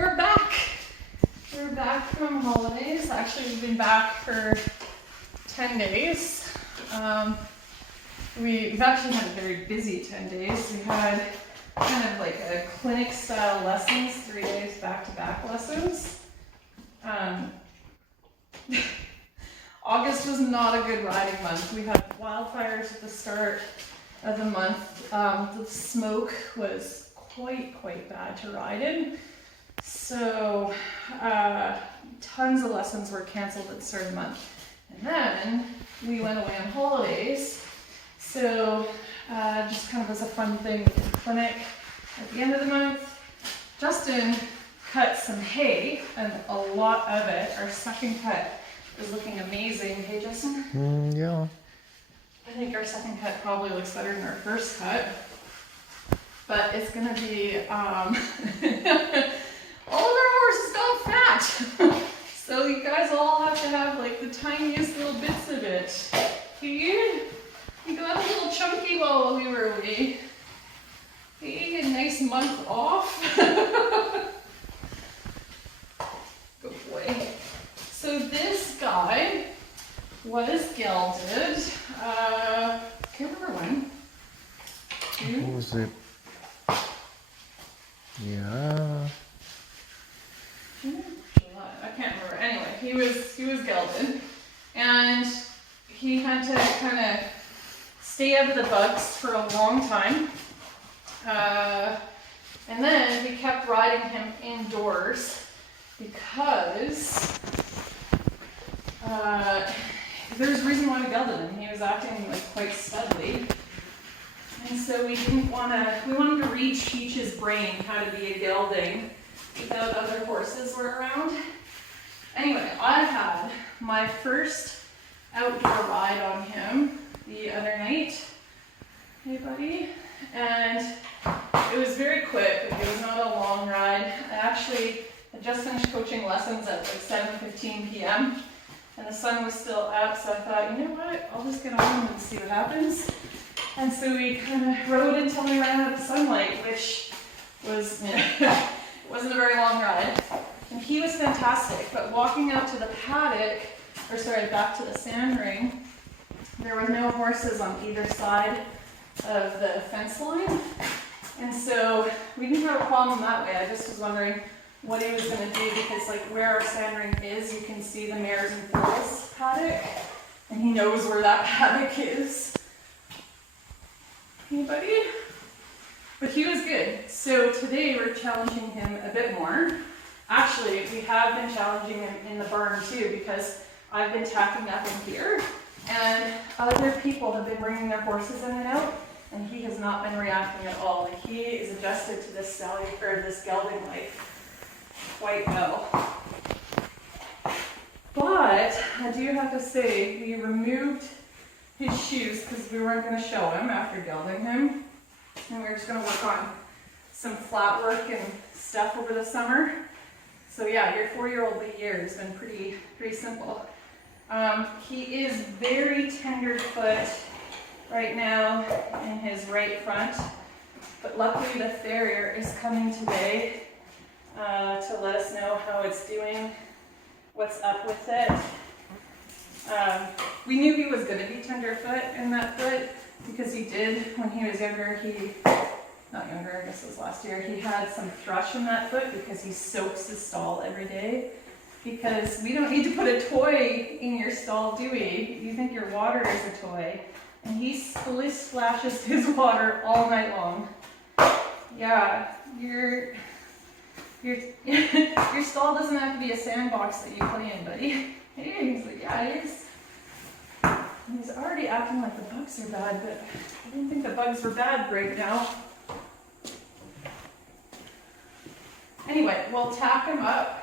We're back. We're back from holidays. Actually, we've been back for 10 days. We've actually had a very busy 10 days. We had kind of like a clinic style lessons, 3 days back-to-back lessons. August was not a good riding month. We had wildfires at the start of the month. The smoke was quite bad to ride in. So tons of lessons were canceled at the start of the month. And then we went away on holidays. So just kind of as a fun thing with the clinic at the end of the month, Justin cut some hay, and a lot of it. Our second cut is looking amazing. Hey, Justin? Yeah. I think our second cut probably looks better than our first cut. But it's gonna be, all of our horses got fat. So you guys all have to have like the tiniest little bits of it. You got a little chunky while we were away. Hey, a nice month off. Good boy. So this guy was gelded. Can't remember when. What was it? Yeah. July. I can't remember. Anyway, he was gelded, and he had to kind of stay out of the bugs for a long time. And then we kept riding him indoors because there's a reason why we gelded him. He was acting like quite studly. And so we wanted to reteach his brain how to be a gelding without other horses were around. Anyway, I had my first outdoor ride on him the other night. Hey, buddy. And it was very quick. It was not a long ride. I had just finished coaching lessons at like 7:15 p.m. and the sun was still up, so I thought, you know what, I'll just get on and see what happens. And so we kind of rode until we ran out of sunlight, which was, wasn't a very long ride. And he was fantastic, but walking out to the paddock, back to the sand ring, there were no horses on either side of the fence line. And so we didn't have a problem that way. I just was wondering what he was going to do, because like where our sand ring is, you can see the mares and foals paddock, and he knows where that paddock is. Anybody? But he was good. So today we're challenging him a bit more. Actually, we have been challenging him in the barn too, because I've been tacking up in here, and other people have been bringing their horses in and out, and he has not been reacting at all. Like, he is adjusted to this this gelding life quite well. But I do have to say, we removed his shoes because we weren't going to show him after gelding him, and we were just going to work on some flat work and stuff over the summer. So yeah, your 4-year-old year has been pretty simple. He is very tenderfoot right now in his right front, but luckily the farrier is coming today to let us know how it's doing, what's up with it. We knew he was going to be tenderfoot in that foot because he did when he was younger. Not younger, I guess it was last year, he had some thrush in that foot because he soaks his stall every day. Because we don't need to put a toy in your stall, do we? You think your water is a toy. And he splashes his water all night long. Yeah, your stall doesn't have to be a sandbox that you play in, buddy. Hey, he's like, yeah, it is. And he's already acting like the bugs are bad, but I didn't think the bugs were bad right now. Anyway, we'll tack him up.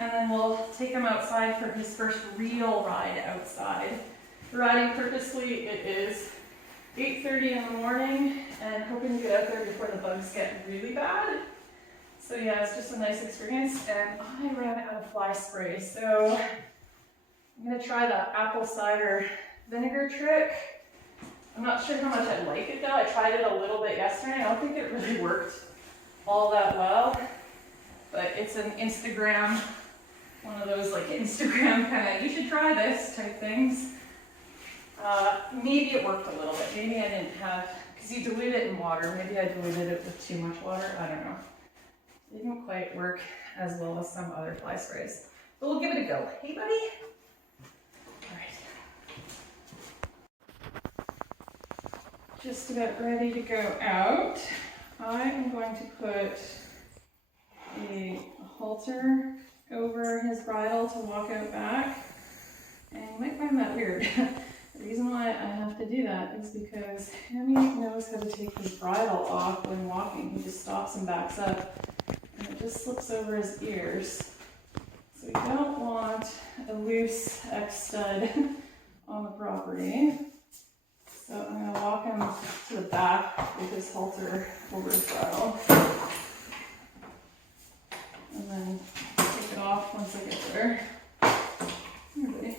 And then we'll take him outside for his first real ride outside. Riding purposely, it is 8:30 in the morning, and hoping to get out there before the bugs get really bad. So yeah, it's just a nice experience, and I ran out of fly spray, so I'm gonna try the apple cider vinegar trick. I'm not sure how much I like it though. I tried it a little bit yesterday. I don't think it really worked all that well, but it's an Instagram, one of those like Instagram kind of, you should try this type things. Maybe it worked a little bit. Maybe I didn't have, because you dilute it in water. Maybe I diluted it with too much water. I don't know. It didn't quite work as well as some other fly sprays. But we'll give it a go. Hey, buddy? All right. Just about ready to go out. I am going to put a halter over his bridle to walk out back. And you might find that weird. The reason why I have to do that is because Hammy knows how to take his bridle off when walking. He just stops and backs up, and it just slips over his ears. So we don't want a loose X-stud on the property. So I'm going to walk him to the back with his halter over his bridle. And then take it off once I get there. Here, buddy.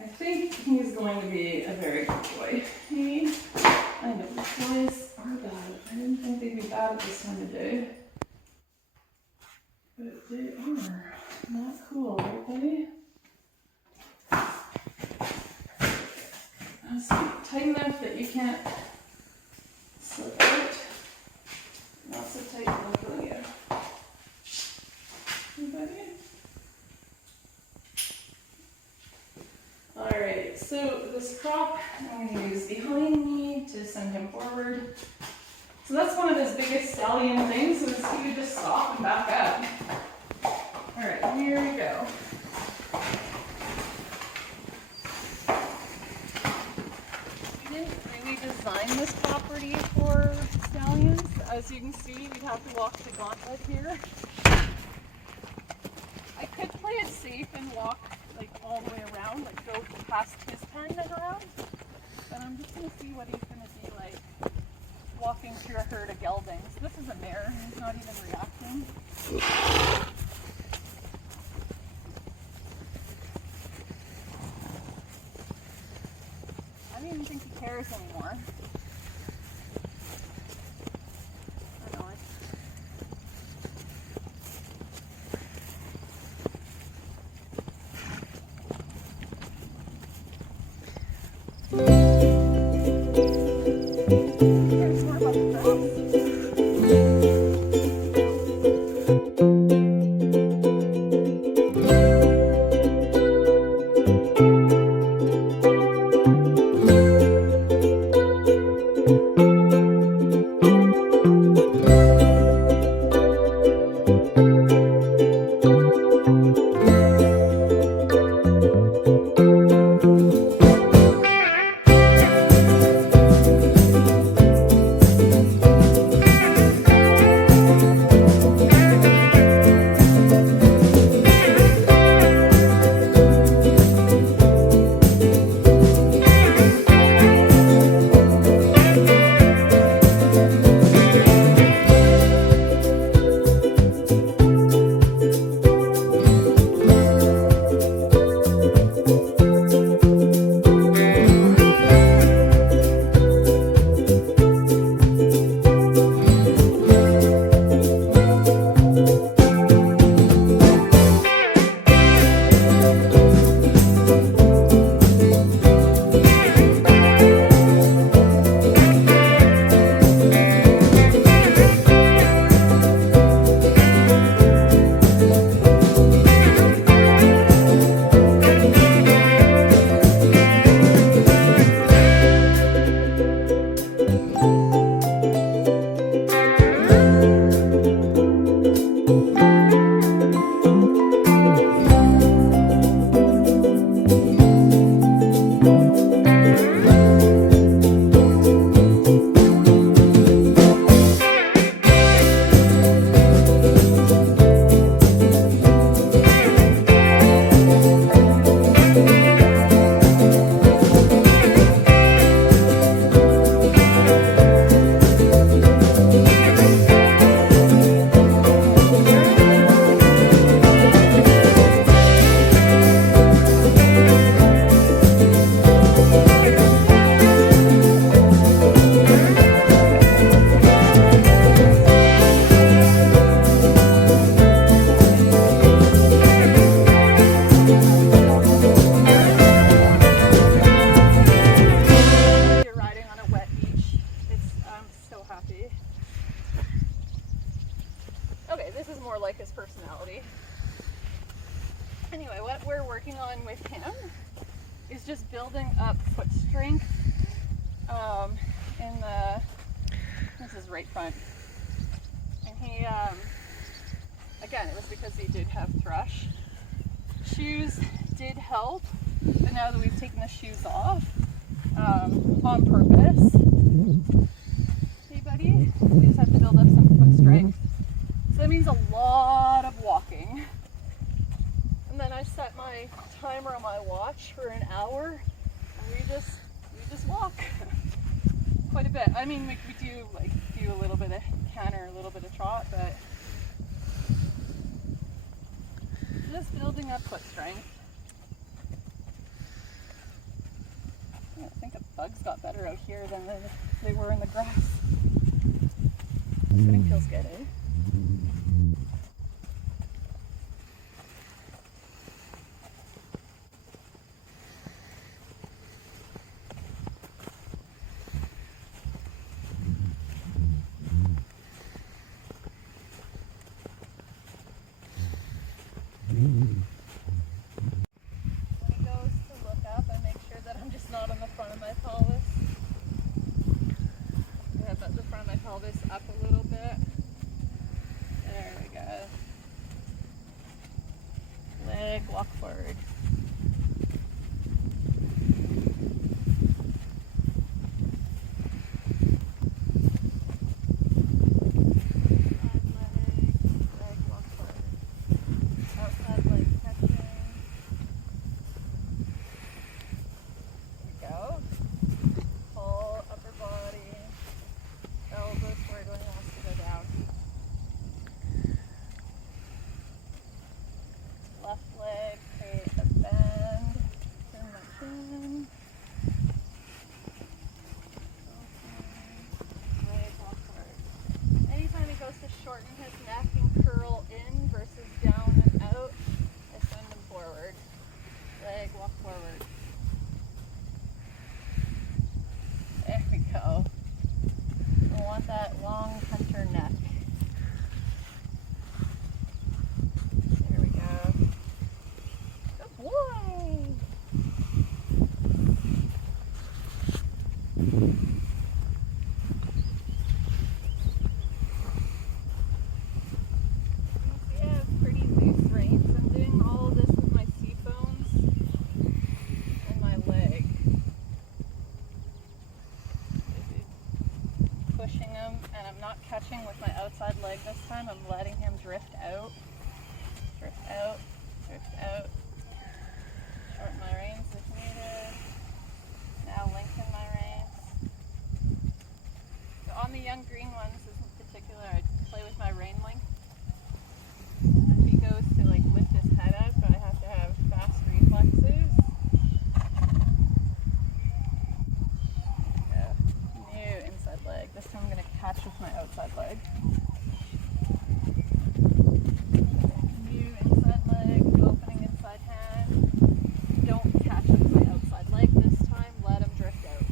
I think he's going to be a very good boy. I know, boys are bad. I didn't think they'd be bad at this time of day. But they are. Not cool, right, buddy? That's tight enough that you can't slip out. Not so tight that it'll kill you. Hey, buddy? Alright, so this prop I'm going to use behind me to send him forward. So that's one of his biggest stallion things, is he would just stop and back up. Alright, here we go. We didn't really design this property for stallions. As you can see, we'd have to walk the gauntlet here. I could play it safe and walk like all the way around, like go past his pen and around. But I'm just gonna see what he's gonna be like walking through a herd of geldings. This is a mare, he's not even reacting. I don't even think he cares anymore. I know it. Cares more about the grass. this is more like his personality. Anyway, what we're working on with him is just building up foot strength in the, this is right front. And he, again, it was because he did have thrush. Shoes did help, but now that we've taken the shoes off on purpose, hey buddy, we just have to build up some foot strength. So that means a lot of walking. And then I set my timer on my watch for an hour, and we just walk quite a bit. I mean, we do a little bit of canter, a little bit of trot, but just building up foot strength. I think the bugs got better out here than they were in the grass. Sitting feels good, eh? When he goes to look up, I make sure that I'm just not on the front of my pelvis. I have the front of my pelvis up a little bit. There we go. Leg, walk forward. Shorten his neck and curl in versus down and out. I send him forward. Leg, walk forward. There we go. I want that long hunter neck. There we go. Good boy! And I'm not catching with my outside leg this time. I'm letting him drift out. Drift out. Drift out. Shorten my reins if needed. Now lengthen my reins. So on the young green ones in particular, I play with my rein length. If he goes to like lift his head up, I have to have fast reflexes. Leg. This time I'm going to catch with my outside leg. New inside leg, opening inside hand. Don't catch with my outside leg this time. Let him drift out.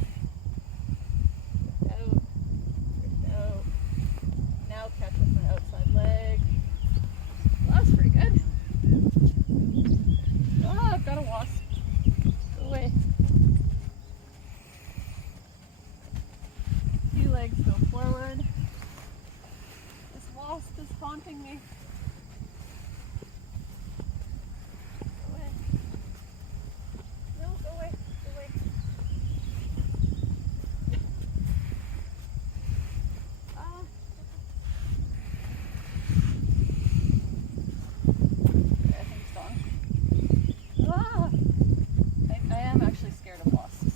Drift out. Drift out. Now catch with my outside leg. Well, that was pretty good. Oh, I've got a wasp. Go away. Legs go forward. This wasp is haunting me. Go away. No, go away. Go away. Okay, I think it's gone. Ah! I am actually scared of wasps.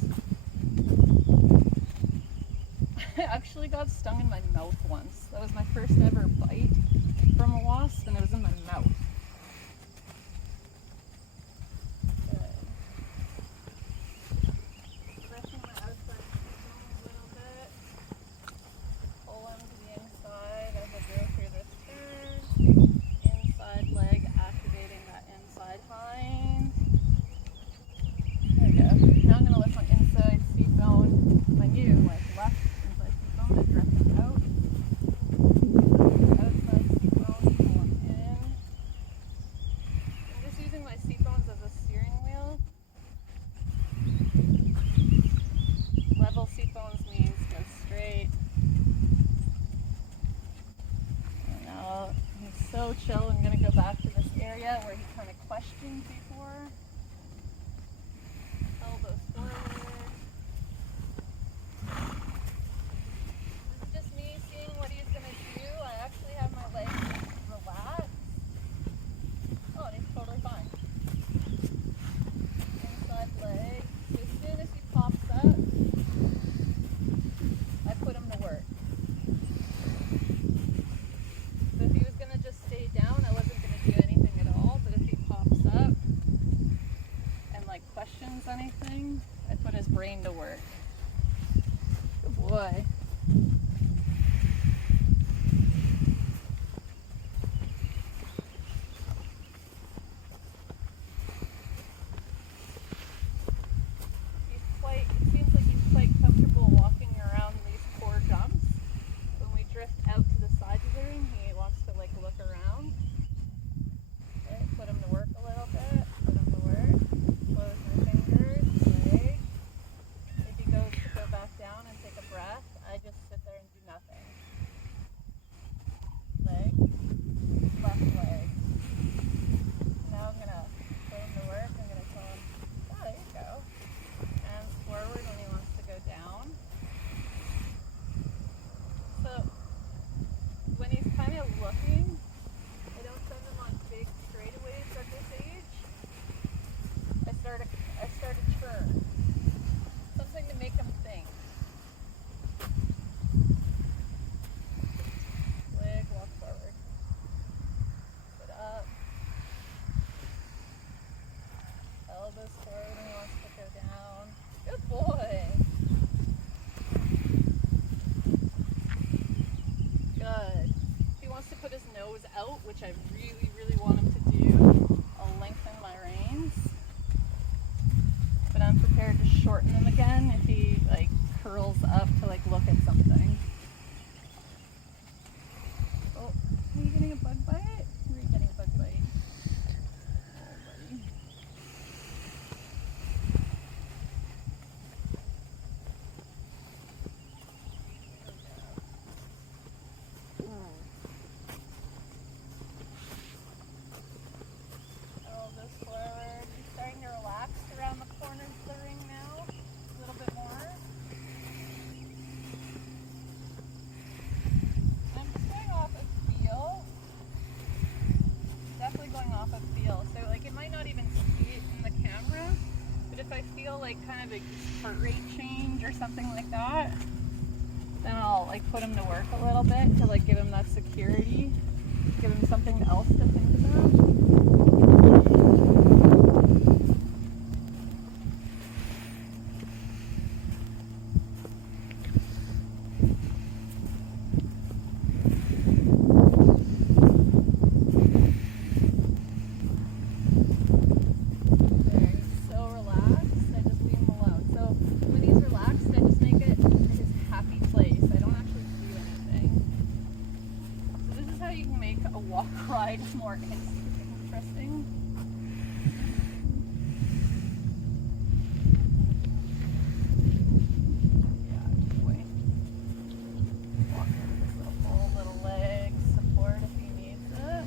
I actually got stung in my mouth once. That was my first ever bite from a wasp, and it was in my mouth. Stretching my outside a little bit. Pull him to the inside as I go through this turn. Inside leg, activating that inside hind. There we go. Now I'm going to lift my inside seat bone, my new, left. Out, chill. I'm gonna go back to this area where he kind of questioned before. Elbows forward. This is just me seeing what he's gonna do. I actually have my legs relaxed. Oh, and he's totally fine. Inside leg. So as soon as he pops up, I put him to work. So if he was gonna just stay down, I wasn't gonna do anything at all. But if he pops up and like questions anything, I put his brain to work. Good boy. It seems like he's quite comfortable walking around these core jumps. When we drift out to the sides of the room, he wants to like look around. Okay, put him to work a little bit. Put him to work. Close my fingers. Leg. If he goes to go back down and take a breath, I just sit there and do nothing. Leg. Left leg. Now I'm gonna put him to work. I'm gonna tell him, oh, there you go. Hands forward when he wants to go down. So when he's kind of looking, I don't send him on big straightaways at this age. I start a churn. Something to make him think. Leg, walk forward. Sit up. Elbows forward when he wants to go down. Good boy. Good. If he wants to put his nose out, which I really, really want him to do, I'll lengthen my reins. But I'm prepared to shorten them again if he like curls up to like look at something. Oh, are you getting a bug bite? Or are you getting a bug bite? Oh, buddy. Elbows forward. You're starting to relax around the corners of the ring now. A little bit more. I'm just going off of feel. Definitely going off of feel. So like it might not even see it in the camera, but if I feel like kind of a heart rate change or something like that, then I'll like put him to work a little bit to like give him that security, give him something else to think about. There, he's so relaxed, I just leave him alone. So when he's relaxed, I just make it his happy place. I don't actually do anything. So this is how you can make a walk ride more interesting. Yeah, good boy. Walk with his little little legs, support if he needs it.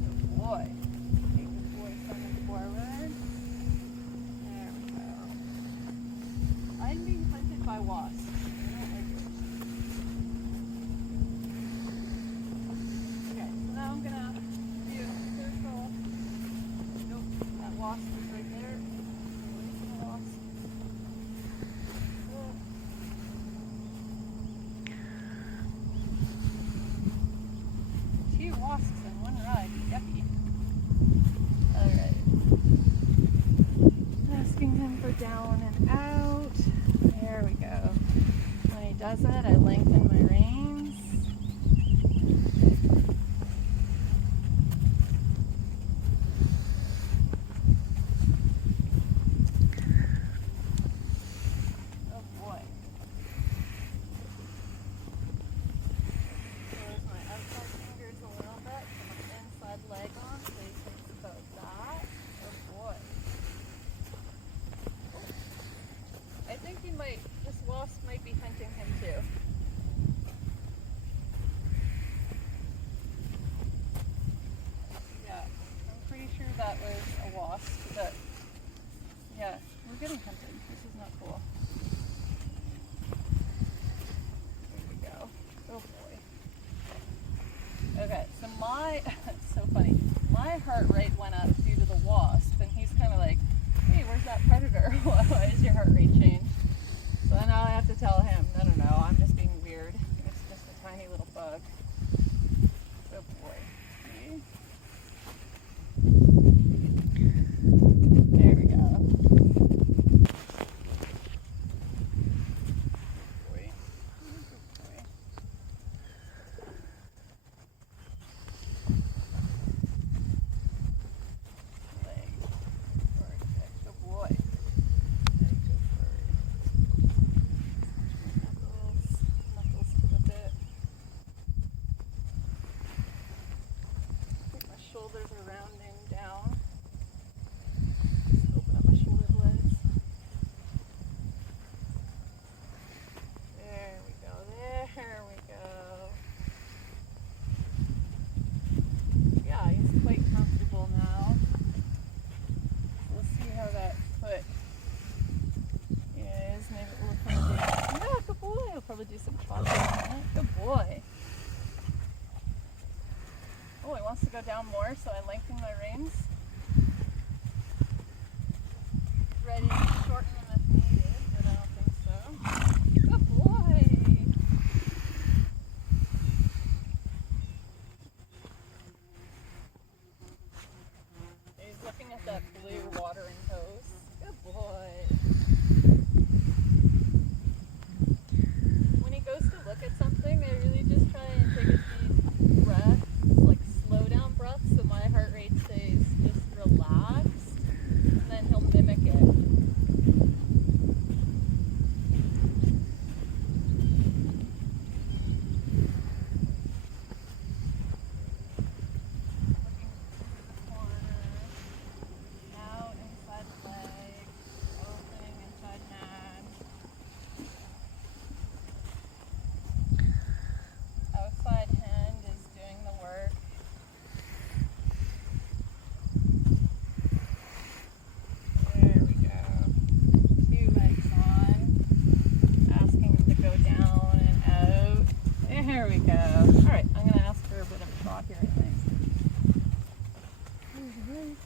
Good boy. Okay, good boy, send him forward. There we go. I'm being hunted by wasps. I don't like it. Okay, so now I'm gonna do a circle that was a wasp, but yeah, we're getting hunted. This is not cool. Here we go. Oh boy. Okay, so it's so funny. My heart rate went up due to the wasp, and he's kind of like, hey, where's that predator? Why is your heart rate changed? So now I have to tell him, no, I'm just being weird. It's just a tiny little bug. Oh boy. See? There we go. Boy. Leg. Perfect. Good boy. Knuckles to the bit. I think my shoulders are rounding down. Just open up my shoulder blades. There we go. There we go. Yeah, he's quite comfortable now. We'll see how that foot is. Maybe we'll probably do, yeah, good boy. We'll probably do some trotting on it. Good boy. Oh, he wants to go down more, so I lengthen my reins. Ready to shorten them if needed, but I don't think so. Good boy. He's looking at that blue watering hose. Good boy. When he goes to look at something, I really just try and take a deep breath, like slow down breath, so my heart rate stays just relaxed, and then he'll mimic it. Looking to the corner, out inside leg, opening inside hand. Outside hand is doing the work. There we go. 2 legs on. Asking him to go down and out. There we go. Alright, I'm going to ask for a bit of a trot here, I think. Alright.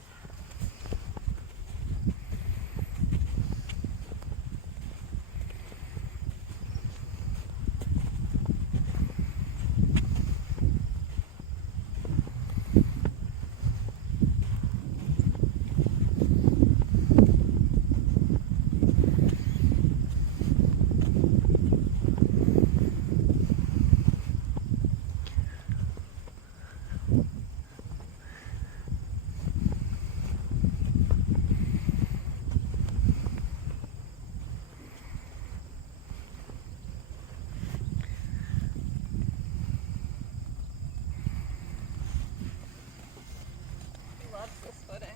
He loves this footing.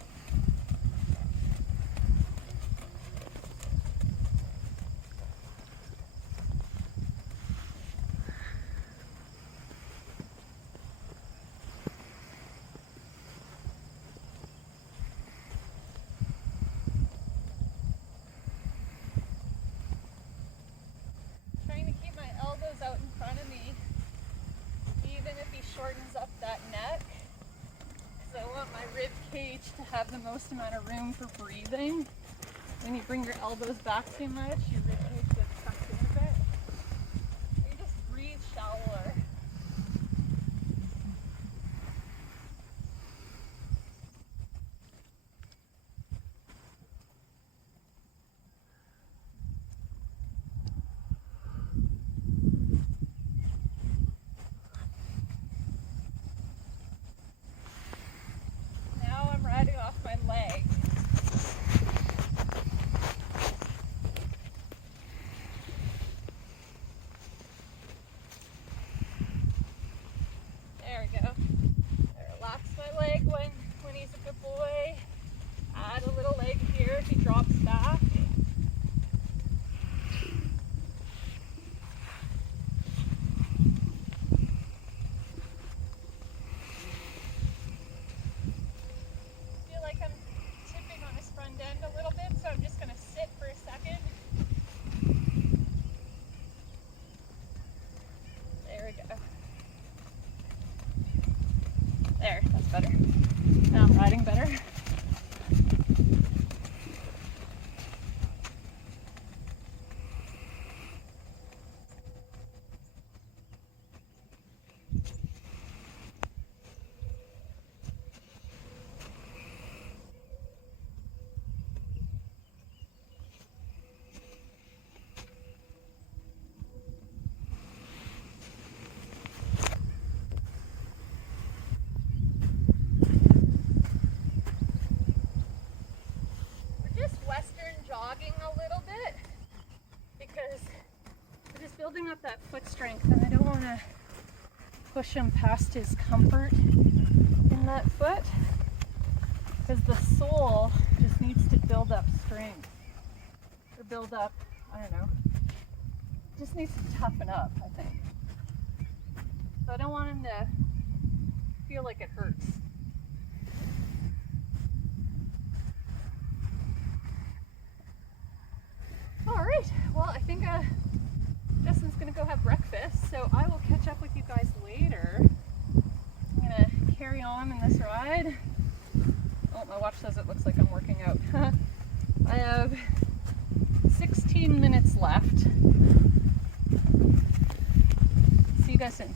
Trying to keep my elbows out in front of me, even if he shortens up that neck. Because I want my rib cage to have the most amount of room for breathing. When you bring your elbows back too much, your rib cage gets sucked in a bit. You just breathe shallower. Now I'm riding off my leg. There, that's better. Now I'm riding better. Jogging a little bit because we're just building up that foot strength, and I don't want to push him past his comfort in that foot because the sole just needs to build up strength or build up, I don't know, just needs to toughen up, I think. So I don't want him to feel like it hurts. Alright, well I think Justin's gonna go have breakfast, so I will catch up with you guys later. I'm gonna carry on in this ride. Oh, my watch says it looks like I'm working out. I have 16 minutes left. See you guys soon.